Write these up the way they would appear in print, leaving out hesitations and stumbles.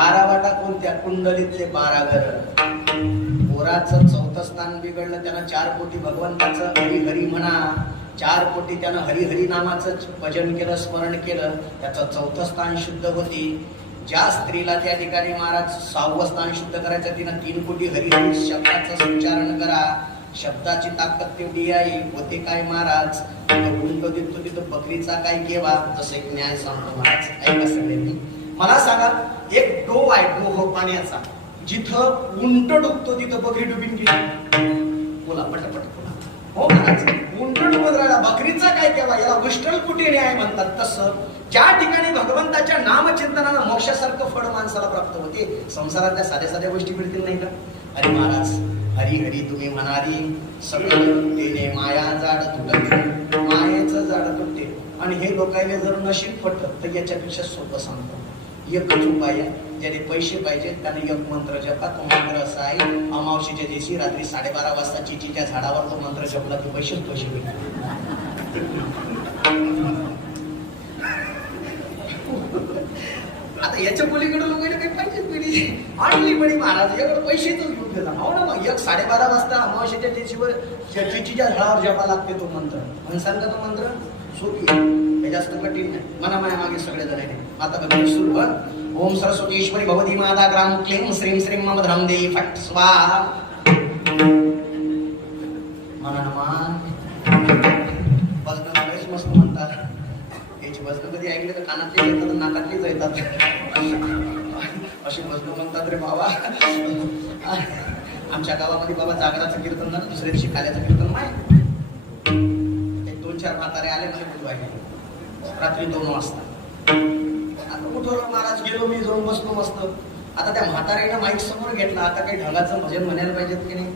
12 वाटा कोणत्या? कुंडलीतले 12 घर. पोराचं 4थं स्थान बिघडलं, त्यानं 4 कोटी भगवंताचं हरी हरी म्हणा, 4 कोटी त्यानं हरी हरी नामाचं भजन केलं, स्मरण केलं, त्याचं 4थं स्थान शुद्ध होती. ज्या स्त्रीला त्या ठिकाणी महाराज 6वं स्थान शुद्ध करायचं, तिनं 3 कोटी हरी हरी शब्दाचं उच्चारण करा. शब्दाची ताकद तेवढी आहे. होते काय महाराज? उंट देतो तिथं बकरीचा काय केवा, जसं एक न्याय सांगतो महाराज. ऐका सगळ्यांनी, मला सांगा, एक डोह आहे, डोह पाण्याचा, जिथं उंट डुबतो तिथं बकरी डुबीन की? बोला पटापट बोला. हो महाराज, उंट डुबत राहिला, बकरीचा काय केव्हा? याला विष्ठल कुटी न्याय म्हणतात. तसं ज्या ठिकाणी भगवंताच्या नामचिंतनानं मोक्षासारखं फळ माणसाला प्राप्त होते, संसारातल्या साध्या साध्या गोष्टी मिळतील नाही का? अरे महाराज, हरी हरी तुम्ही म्हणाली, सगळं तेने माया जाड तुटते, मायेचं जाड तुटते. आणि हे लोकांना जर नशीब पटत तर याच्यापेक्षा सोपं सांगतो. एकच उपाय आहे, ज्याने पैसे पाहिजे त्याने एक मंत्र जपा. तो मंत्र असा आहे, अमावशीच्या दिवशी रात्री 12:30 वाजता चिचीच्या झाडावर तो मंत्र जपला की पैसे भेटतील. आता याच्या पलीकडे लोकांना काही पाहिजे पिढी आणली म्हणे महाराज, एवढं पैसेच घेऊन देतात. हो ना, मग 12:30 वाजता अमावशीच्या दिवशीवर चिचीच्या झाडावर जपा लागते तो मंत्र. म्हणसान का तो मंत्र सोपी आहे, हे जास्त कठीण नाही. मना माया मागे सगळे जण आहे. आता बघा सुरुवात. ओम सरस्वतीश्वरी भगवती माता ग्राम क्लीं श्रीं श्रीं मम धर्म दे फट स्वाहा. मना नमान भजन मस्त म्हणतात. याची भजन कधी ऐकले तर कानातले येतात, नाकातलीच येतात. अशी भजन म्हणतात रे बाबा. आमच्या गावामध्ये बाबा जागराचं कीर्तन झालं, दुसऱ्या दिवशी काल्याचं कीर्तन नाही. 2-4 म्हातारे आले मला बोलवायला रात्री 2 वाजता. आता उठवलं महाराज, गेलो मी, जाऊन बसलो मस्त. आता त्या म्हातारीनं माईक समोर घेतला. आता काही ढगाचं भजन म्हणायला पाहिजेत की नाही.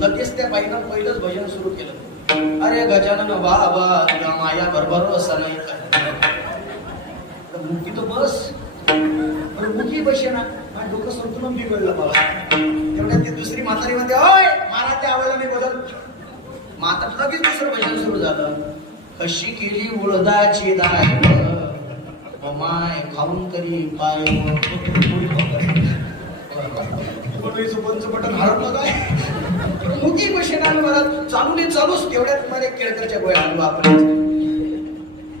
लगेच त्या बाईनं पहिलंच भजन सुरू केलं. अरे गजानन बाबा तुला माया बरोबर असं नाही मुकी तो बस, मुकी बसे ना. माझं डोकं संतुलन बिघडलं बाबा. तेवढ्यात ती दुसरी म्हातारी म्हणते, होय महाराज त्या आवाजाने बदल. माता लगेच दुसरं भजन सुरू झालं. कशी केली उळदाची डाळ, माय खाऊन तरी पाय. बटन हरपलं काय? मुकी बसेना महाराज, चालूच तेवढ्यात मला केळकरच्या गोळ्या आणलो आपण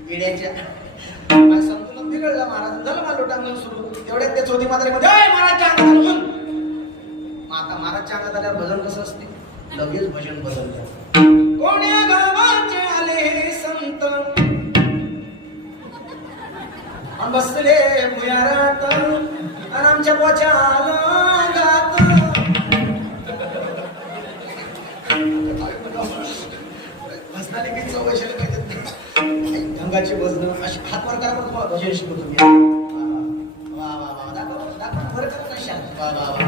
पिढ्याच्या. संतुलन बिघडलं महाराज, झालं मला लोटांगण सुरू. तेवढ्यात त्या चौथी म्हातारी मध्ये महाराजच्या अंगात आलं. आता महाराजच्या अंगात आल्यावर भजन कसं असते, लगेच भजन बदलतं. कोण्या गावाचे आले संत बसले भुयारात, आणि आमच्या पोच्या गात. भजनाने काही चौकशी पाहिजे. ढंगाची भजन अशी हात वर करा, तुम्हाला भजन शिकवतो मी. वा वा वा, दाखव बरं का कशा. वा वा वा.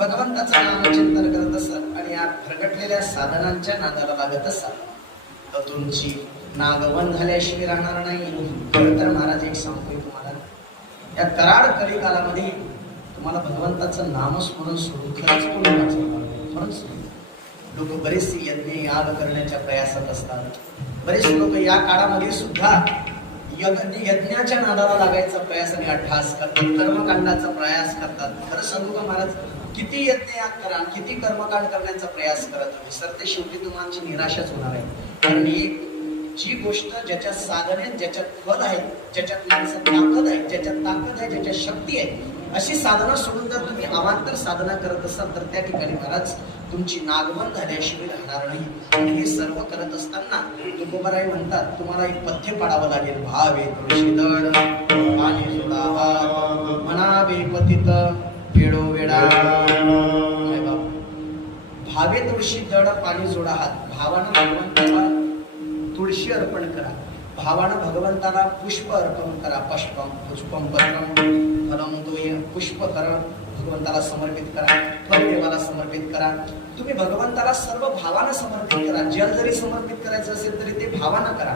भगवंताचं नामचिंतन करत असाल आणि या प्रगटलेल्या साधनांच्या नादाला लागत असाल तर तुमची नागवन झाल्याशिवाय राहणार नाही. खरं तर महाराज एक सांगतोय तुम्हाला, या कराड कलिकालामध्ये तुम्हाला भगवंताचं नामस्मरण सोडून खरंच कोणी वाचवणार. लोक बरेचसे यज्ञ याग करण्याच्या प्रयासात असतात. बरेचसे लोक या काळामध्ये सुद्धा यज्ञाच्या नादाला लागायचा प्रयास आणि अट्टहास करतात, कर्मकांडाचा प्रयास करतात. खरं सांगू का महाराज, किती यज्ञ याग करा, किती कर्मकांड करण्याचा प्रयास करत तुम्ही, सर ते शेवटी तुम्हाला निराशाच होणार आहे. कारण जी गोष्ट ज्याच्यात साधन आहे, ज्याच्यात फल आहे, ज्याच्यात माणसात ताकद आहे, ज्याच्यात ताकद आहे, ज्याच्यात शक्ती आहे, अशी साधना सोडून जर तुम्ही अवांतर साधना करत असाल तर त्या ठिकाणी महाराज तुमची नागवन झाल्याशिवाय राहणार नाही. आणि हे सर्व करत असताना तुकोबाराय म्हणतात तुम्हाला एक पथ्य पाडावं लागेल. भावे तुळशी दड पाणी जोडा म्हणावे पतित वेळो वेळा. भावे तुळशी दड पाणी जोडा हात. भावानं भगवंताला तुळशी अर्पण करा, भावानं भगवंताला पुष्प अर्पण करा. पुष्पम पत्रम फलम तोय. पुष्प करा भगवंताला समर्पित करा, फल देवाला समर्पित करा. तुम्ही भगवंताला सर्व भावानं समर्पित करा. जल जरी समर्पित करायचं असेल तरी ते भावानं करा.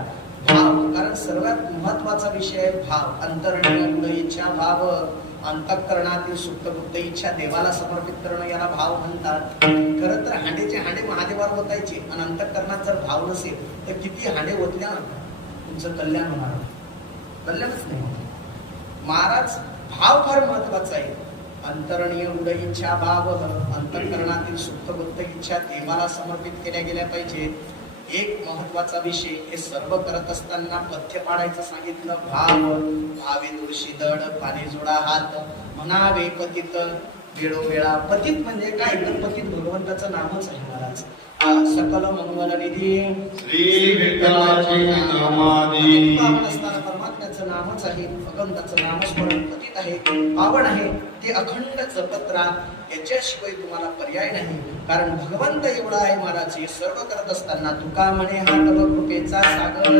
भाव, कारण सर्वात महत्वाचा विषय आहे भाव. अंतरंग गुण इच्छा भाव, अंतःकरणातील सुप्त गुप्त इच्छा देवाला समर्पित करणं याला भाव म्हणतात. खरं तर हांडेचे हांडे महादेवावर ओतायचे आणि अंतःकरणात जर भाव नसेल तर किती हांडे ओतल्या तुमचं कल्याण होणार, कल्याणच नाही. महाराज भाव फार महत्वाचा आहे. अंतरणीय गुण इच्छा भाव, अंतःकरणातील सुप्त गुप्त इच्छा देवाला समर्पित केल्या गेल्या पाहिजे. एक महत्वाचा विषय, हे सर्व करत असताना पथ्य पाडायचं सांगितलं. भावे तुळशी दड पाणी जोडा हात म्हणावे पतित वेळोवेळा. पतित म्हणजे काय, तर पतित भगवंताचं नामच आहे महाराज. सकल मंगल निधी श्री विठ्ठलाचे नामादी. परमात्म्याचं नामच आहे, भगवंताचं नामस्मरण पतित आहे, पावन आहे. ते अखंड जपत राहा, याच्याशिवाय तुम्हाला पर्याय नाही. कारण भगवंत एवढा आहे महाराज. हे सर्व करत असताना तुका म्हणे हा तव कृपेचा सागर,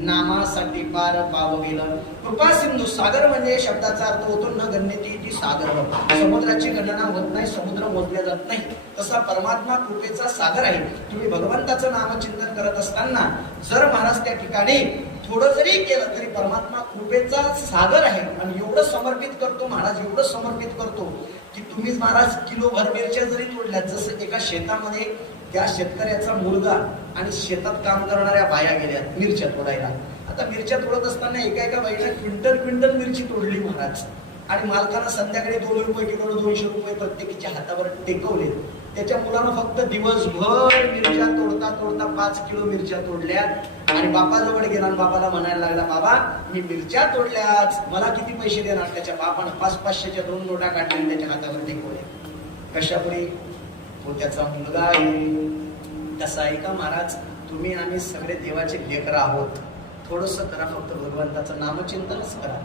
नामासाठी पार पावविल. कृपा सिंधू, सागर म्हणजे शब्दाचा अर्थ होतो न गण्यती ती सागर. समुद्राची गणना होत नाही, समुद्र मोजल्या जात नाही, तसा परमात्मा कृपेचा सागर आहे. तुम्ही भगवंताचं नामचिंतन करत असताना जर महाराज त्या ठिकाणी थोडं जरी केलं तरी परमात्मा कृपेचा सागर आहे. आणि एवढं समर्पित करतो महाराज, एवढं समर्पित करतो की तुम्ही महाराज किलोभर मिरच्या जरी तोडल्या, जसं एका शेतामध्ये त्या शेतकऱ्याचा मुलगा आणि शेतात काम करणाऱ्या बाया गेल्या मिरच्या तोडायला. आता मिरच्या तोडत असताना एका बाईने क्विंटल मिरची तोडली महाराज. आणि मालकानं संध्याकाळी 2 रुपये किलो 200 रुपये प्रत्येकीच्या हातावर टेकवले. त्याच्या मुलानं फक्त दिवसभर मिरच्या तोडता 5 किलो मिरच्या तोडल्या. आणि बापाजवळ गेला आणि बाबाला म्हणायला लागला, बाबा मी मिरच्या तोडल्याच, मला किती पैसे देणार. त्याच्या बापानं 500च्या 2 नोटा काढल्या आणि त्याच्या हातावर टेकवल्या. कशापुढे? तो त्याचा मुलगा आहे. तसा आहे का महाराज? तुम्ही आम्ही सगळे देवाचे लेकर आहोत. थोडस करा, फक्त भगवंताचं नामचिंतनच करा.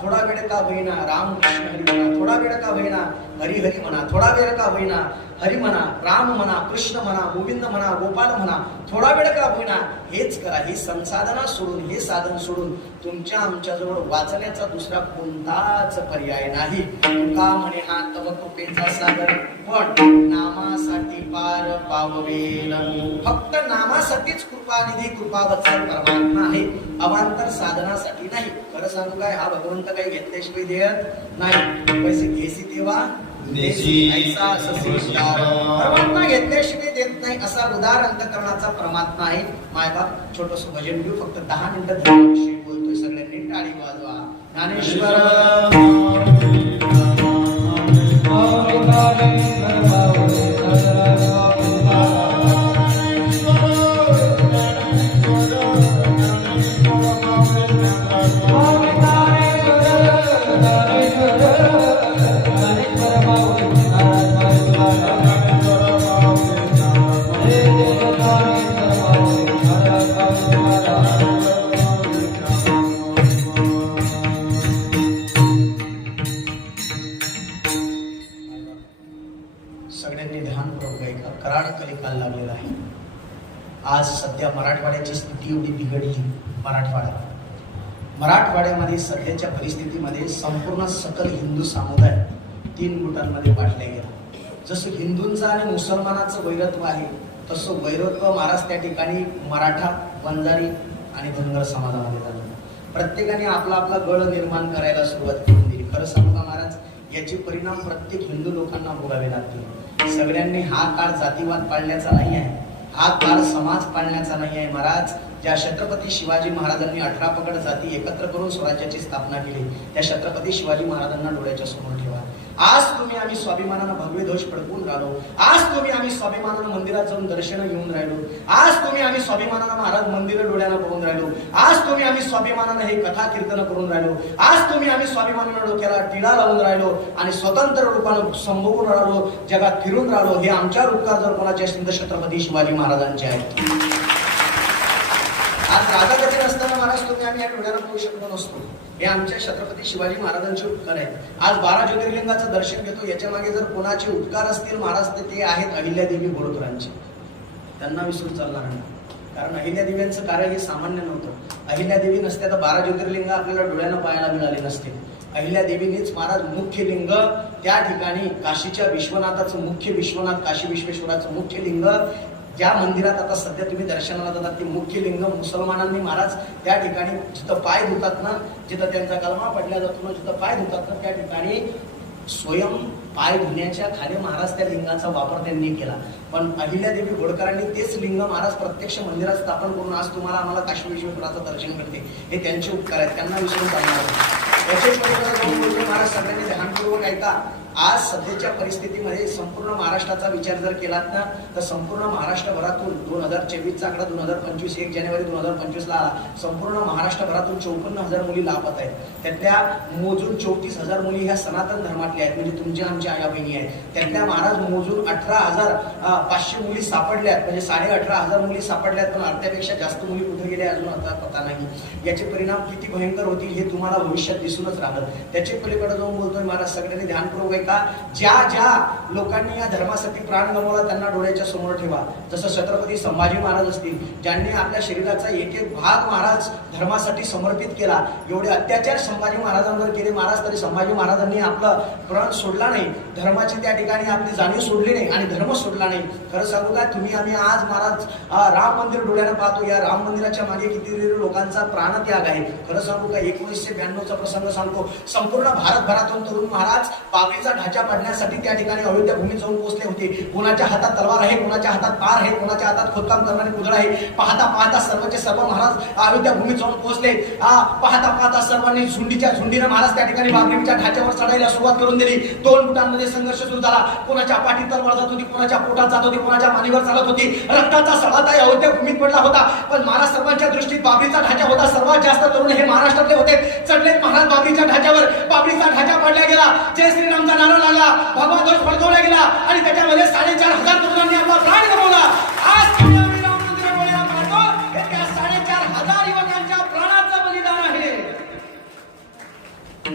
थोडा वेळ का होईना राम कृष्ण हरी म्हणा, थोडा वेळ का होईना हरी हरी म्हणा, थोडा वेळ का होईना हरी म्हणा, राम म्हणा, कृष्ण म्हणा, गोविंद म्हणा, गोपाल म्हणा, थोडा वेळ का होईना हेच करा. ही संसाधना सोडून, हे साधन सोडून तुमच्या आमच्याजवळ वाचण्याचा दुसरा कोणताच पर्याय नाही. का म्हणे हा तव कृपेचा सागर, पण नामासाठी पार पाववेल. फक्त नामासाठीच कृपानिधी कृपावत्सल परमात्मा आहे, अवांतर साधनासाठी नाही. खरं सांगू काय, हा भगवंत काही घेतल्याशिवाय देत नाही. पैसे घेसी तेव्हा परमात्मा घेतल्याशिवाय देत नाही, असा उदार अंतकरणाचा परमात्मा आहे. मायबाप छोटस भजन घेऊ, फक्त 10 मिनिटं धर्माविषयी बोलतोय. सगळ्यांनी टाळी वाजवा. ज्ञानेश्वर सगळ्यांनी ध्यानपूर्वक ऐका. कराड कलिकाल लागलेला आहे. आज सध्या मराठवाड्याची स्थिती एवढी बिघडली. मराठवाड्यामध्ये सध्याच्या परिस्थितीमध्ये संपूर्ण सकल हिंदू समुदाय 3 गुटांमध्ये वाटले गेला. जसं हिंदूंचं आणि मुसलमानाचं वैरत्व आहे तसं वैरत्व महाराज त्या ठिकाणी मराठा, वंजारी आणि धनगर समाजामध्ये झालं. प्रत्येकाने आपला आपला गळ निर्माण करायला सुरुवात करून दिली. खरं सांगू का महाराज, याचे परिणाम प्रत्येक हिंदू लोकांना भोगावे लागतील. सगळ्यांनी हा काळ जातीवाद पाळण्याचा नाही आहे, हा काळ समाज पाळण्याचा नाही आहे. महाराज, ज्या छत्रपती शिवाजी महाराजांनी 18 पगड जाती एकत्र करून स्वराज्याची स्थापना केली, त्या छत्रपती शिवाजी महाराजांना डोळ्याच्या समोर ठेवा. आज तुम्ही आम्ही स्वाभिमानानं भगवे ध्वज फडकवून राहिलो, आज तुम्ही आम्ही स्वाभिमानानं मंदिरात जाऊन दर्शन घेऊन राहिलो, आज तुम्ही आम्ही स्वाभिमानानं महाराज मंदिर डोळ्यानं बघून राहिलो, आज तुम्ही आम्ही स्वाभिमानानं हे कथा कीर्तन करून राहिलो, आज तुम्ही आम्ही स्वाभिमानानं डोक्याला टिळा लावून राहिलो आणि स्वतंत्र रूपानं संभवून राहिलो, जगात फिरून राहिलो. हे आमच्यावर उपकार जर कोणाचे असतील तर छत्रपती शिवाजी महाराजांचे आहेत. आज राजागती नसताना महाराज तुम्ही आम्ही या डोळ्याला पाहू शकलो नसतो. हे आमच्या छत्रपती शिवाजी महाराजांचे उपकार आहेत. आज 12 ज्योतिर्लिंगाचं दर्शन घेतो, याच्या मागे जर कोणाचे उपकार असतील महाराज तर ते आहेत अहिल्यादेवी होळकरांचे. त्यांना विसरून चालणार नाही, कारण अहिल्यादेवींचं कार्य हे सामान्य नव्हतं. अहिल्यादेवी नसत्या तर 12 ज्योतिर्लिंग आपल्याला डोळ्यानं पाहायला मिळाले नसते. अहिल्यादेवीनेच महाराज मुख्य लिंग त्या ठिकाणी काशीच्या विश्वनाथाचं मुख्य विश्वनाथ, काशी विश्वेश्वराचं मुख्य लिंग ज्या मंदिरात आता सध्या तुम्ही दर्शनाला जातात ते मुख्य लिंग मुसलमानांनी महाराज त्या ठिकाणी जिथं पाय धुतात ना, जिथं त्यांचा कलमा पडला जातो ना, जिथं पाय धुतात ना, त्या ठिकाणी स्वयं पाय धुण्याच्या खाली महाराज त्या लिंगाचा वापर त्यांनी केला. पण अहिल्यादेवी होळकरांनी तेच लिंग महाराज प्रत्यक्ष मंदिरात स्थापन करून आज तुम्हाला आम्हाला काशी विश्वेश्वराचं दर्शन करते. हे त्यांचे उपकार आहेत, त्यांना विसरून चालणार. महाराज सगळ्यांनी ध्यानपूर्वक ऐका. आज सध्याच्या परिस्थितीमध्ये संपूर्ण महाराष्ट्राचा विचार जर केलात ना तर संपूर्ण महाराष्ट्रभरातून 2024चा आकडा 2025 1 जानेवारी 2025 ला आला. संपूर्ण महाराष्ट्रभरातून 54,000 मुली लाभत आहेत. त्यातल्या मोजून 34,000 मुली ह्या सनातन धर्मातल्या आहेत, म्हणजे तुमच्या आमच्या आया बहिणी आहेत. त्यातल्या महाराज मोजून 18,500 मुली सापडल्यात, म्हणजे 18,500 मुली सापडल्यात. पण अर्ध्यापेक्षा जास्त मुली कुठे गेल्या अजून आता पता नाही. याचे परिणाम किती भयंकर होतील हे तुम्हाला भविष्यात दिसूनच राहिलं. त्याचे पलीकडे जाऊन बोलतोय महाराज सगळ्यांनी ध्यानपूर्वक का ज्या ज्या लोकांनी या धर्मासाठी प्राण गमावला त्यांना डोळ्याच्या समोर ठेवा. जसं छत्रपती संभाजी महाराज असतील, ज्यांनी आपल्या शरीराचा एक एक भाग महाराज धर्मासाठी समर्पित केला. एवढे अत्याचार संभाजी महाराजांवर केले महाराज, तरी संभाजी महाराजांनी आपला प्राण सोडला नाही, धर्माची त्या ठिकाणी आपली जाणीव सोडली नाही आणि धर्म सोडला नाही. खरं सांगू का, तुम्ही आम्ही आज महाराज राम मंदिर डोळ्यानं पाहतो. या राम मंदिराच्या मागे किती लोकांचा प्राणत्याग आहे. खरं सांगू का, 1992चा प्रसंग सांगतो. संपूर्ण भारतभरातून तरुण महाराज बाबरीचा ढाचा पाडण्यासाठी त्या ठिकाणी अयोध्या भूमीत जाऊन पोहोचले होते. कोणाच्या हातात तलवार आहे, कोणाच्या हातात पार आहे, कोणाच्या हातात खोदकाम करणारी कुदळ आहे. पाहता पाहता सर्वचे सर्व महाराज अयोध्या भूमीत जाऊन पोहोचले. पाहता पाहता सर्वांनी झुंडीच्या झुंडीने महाराज त्या ठिकाणी बाबरीच्या ढाच्यावर चढायला सुरुवात करून दिली. 2 फुटांमध्ये संघर्ष सुरू झाला. कोणाच्या पाठीत तलवार जात होती, कोणाच्या पोटात जात होती, कोणाच्या मानेवर चालत होती. रक्ताचा सळाता अयोध्या भूमीत पडला होता. पण महाराज सर्वांच्या दृष्टीत बाबरीचा ढाचा होता. सर्वात जास्त तरुण हे महाराष्ट्रातले होते. चढले महाराज बाबरीच्या ढाच्यावर. बाबरीचा ढाचा पडला गेला. जय श्रीरामचा नारा लागला, भगवा ध्वज फडकवला गेला आणि त्याच्यामध्ये 4,500 तरुणांनी आपला प्राण गमावला. आज तुम्ही आम्ही राम मंदिरामध्ये पाहतो, हे त्या 4,500 युवकांच्या प्राणाचं बलिदान आहे.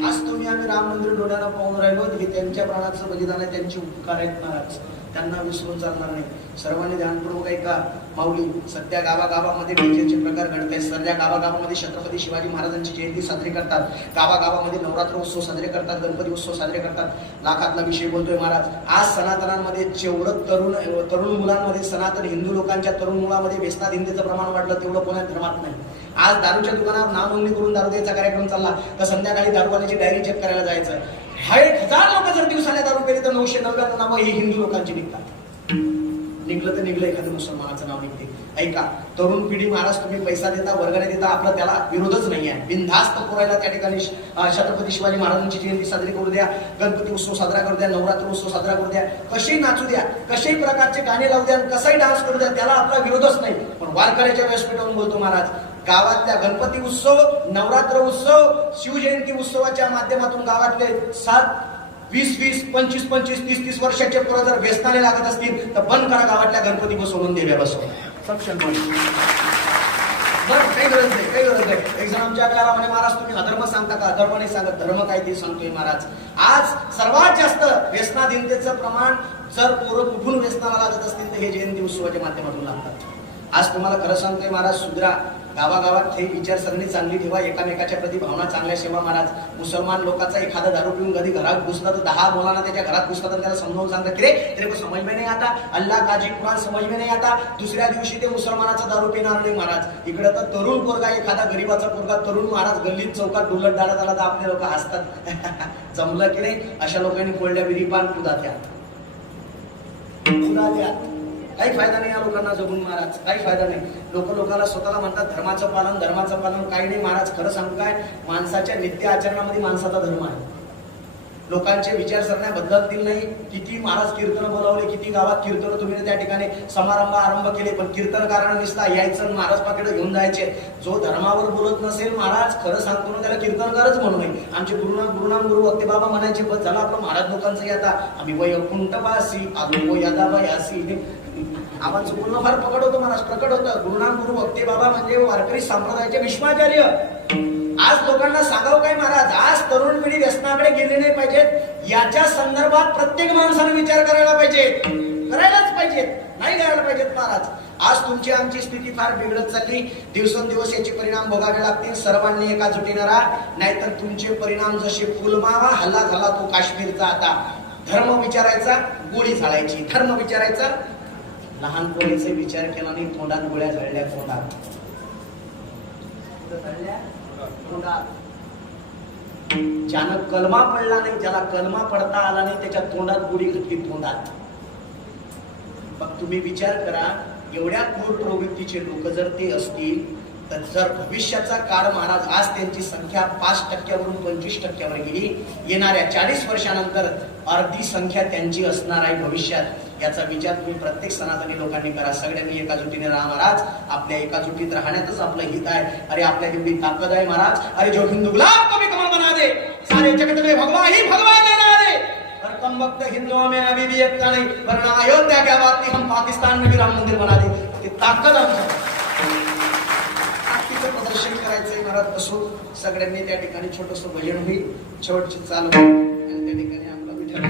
आज तुम्ही आम्ही राम मंदिर डोळ्यानं पाहून राहिलो, हे त्यांच्या प्राणाचं बलिदान आहे. त्यांचे उपकार आहेत महाराज, त्यांना विसरून चालणार नाही. सर्वांनी ध्यानपूर्वक ऐका. माऊली, सध्या गावागावामध्ये डीजेचे प्रकार घडत आहेत. सध्या गावागावामध्ये छत्रपती शिवाजी महाराजांची जयंती साजरी करतात. गावागावामध्ये नवरात्र उत्सव साजरे करतात, गणपती उत्सव साजरे करतात. लाखातला विषय बोलतोय महाराज. आज सनातनांमध्ये जेवढं तरुण मुलांमध्ये, सनातन हिंदू लोकांच्या तरुण मुलामध्ये व्यसनात हिंदीचं प्रमाण वाढलं तेवढं कोणा धर्मात नाही. आज दारूच्या दुकानावर नाव नोंदणी करून दारू द्यायचा कार्यक्रम चालला तर संध्याकाळी दारूवाल्याची डायरी चेक करायला जायचं. 1,000 लोक जर दिवसाला दारू पेले तर 999 नावं ही हिंदू लोकांची निघतात. निघलं तर निघलं, एखाद्या मुसलमानाचं नाव निघते. ऐका, तरुण पिढी महाराज तुम्ही पैसा देता, वर्गाने देता, आपला त्याला विरोधच नाही आहे. बिनधास्त पुरायला त्या ठिकाणी छत्रपती शिवाजी महाराजांची जयंती साजरी करू द्या, गणपती उत्सव साजरा करू द्या, नवरात्र उत्सव साजरा करू द्या, कशी नाचू द्या, कशाही प्रकारचे गाणे लावू द्या, कसाही डान्स करू द्या, त्याला आपला विरोधच नाही. पण वारकऱ्याच्या व्यासपीठावरून बोलतो महाराज, गावातल्या गणपती उत्सव, नवरात्र उत्सव, शिवजयंती उत्सवाच्या माध्यमातून गावातले 20-20, 25-25, 30-30 वर्षाचे पोरं जर व्यसनाने लागत असतील तर बंद करा गावातल्या गणपती बसवून देव्या बसव. सक्षम काही गरज नाही, काही गरज नाही. एक जण आमच्या काळामध्ये महाराज तुम्ही अधर्म सांगता का? अधर्म नाही सांगत, धर्म काय ते सांगतोय महाराज. आज सर्वात जास्त व्यसनाधीनतेचं प्रमाण जर पोरं कुठून व्यसनाला लागत असतील तर हे जयंती उत्सवाच्या माध्यमातून लागतात. आज तुम्हाला खरं सांगतोय महाराज, सुधरा. गावागावात हे विचारसरणी चांगली ठेवा, एकामेकाच्या प्रति भावना चांगल्या सेवा महाराज. मुसलमान लोकांचा एखादा दारू पिऊन कधी घरात घुसला तर 10 मुलांना त्याच्या घरात घुसला तर त्याला समजावून सांगतात की रे तेरे को समझ में नहीं आता, अल्लाह काजी कुरान समझ में नहीं आता. दुसऱ्या दिवशी ते मुसलमानाचा दारू पिणार नाही महाराज. इकडे तर तरुण पोरगा, एखादा गरीबाचा पोरगा तरुण महाराज गल्लीत चौकात डुलत डाळत आला तर आपले लोक हसतात. जमलं की नाही, अशा लोकांनी कोळल्या विहिरीपान कुदा द्या, काही फायदा नाही या लोकांना जगून महाराज, काही फायदा नाही. लोकांना स्वतःला म्हणतात धर्माचं पालन, काही नाही महाराज. खरं सांगू काय, माणसाच्या नित्य आचरणामध्ये माणसाचा धर्म आहे. लोकांचे विचारसरण्या बदलतील नाही. किती महाराज कीर्तन बोलावले, किती गावात कीर्तन तुम्ही त्या ठिकाणी समारंभ आरंभ केले, पण कीर्तनकारांना निसता यायचं महाराज पाकिट घेऊन जायचे. जो धर्मावर बोलत नसेल महाराज, खरं सांगतो ना, त्याला कीर्तनकारच म्हणू नये. आमचे गुरु वक्ते बाबा म्हणायचे, बस झालं आपलं महाराज लोकांचं. आता आम्ही वैकुंठवासी आलो यादावयासी. आवाज बोलणं फार प्रकट होतं महाराज, प्रकट होतं. गुरु वक्ते बाबा म्हणजे वारकरी संप्रदायाचे विश्वाचार्य. आज लोकांना सांगावं काय महाराज, आज तरुण पिढी व्यसनाकडे गेली नाही पाहिजेत. याच्या संदर्भात प्रत्येक माणसाने विचार करायला पाहिजे, करायलाच पाहिजेत, नाही करायला पाहिजेत महाराज. आज तुमची आमची स्थिती फार बिघडत चालली. दिवसेंदिवस याचे परिणाम भोगावे लागतील. सर्वांनी एकजुटीने राहा, नाहीतर तुमचे परिणाम जसे फुलमावा हल्ला झाला तो काश्मीरचा. आता धर्म विचारायचा, गोळी झाडायची. धर्म विचारायचा, लहान पोरीचे विचार केला नाही, तोंडात गोळ्या झळल्या. ज्यानं कलमा पडला नाही, ज्याला कलमा पडता आला नाही, त्याच्या तोंडात गोळी घातली तोंडात. मग तुम्ही विचार करा, एवढ्या क्रूर प्रवृत्तीचे लोक जर ते असतील तर जर भविष्याचा काळ महाराज, आज त्यांची संख्या 5% वरून 25% वर गेली, येणाऱ्या 40 वर्षानंतर अर्धी संख्या त्यांची असणार आहे भविष्यात. याचा विचार तुम्ही प्रत्येक सनातनी लोकांनी करा. सगळ्यांनी एकाजुटीने राहा महाराज. आपल्या एकाजुटीत राहण्यातच आपलं हित आहे. अरे आपल्या एवढी ताकद आहे महाराज. अरे जो हिंदू गुलाब को भी कमल बना दे, सारे जगत में भगवान ही भगवान रहना दे. और कम वक्त हिंदुओं में अभी भी एकता नहीं, वरना अयोध्या क्या बात नहीं, हम पाकिस्तान में भी राम मंदिर बना दे. ती ताकद आमची प्रदर्शन करायचंय महाराज. बसून सगळ्यांनी त्या ठिकाणी छोटस भजन होईल, शेवटची चालू आणि त्या ठिकाणी आपला विठ्ठल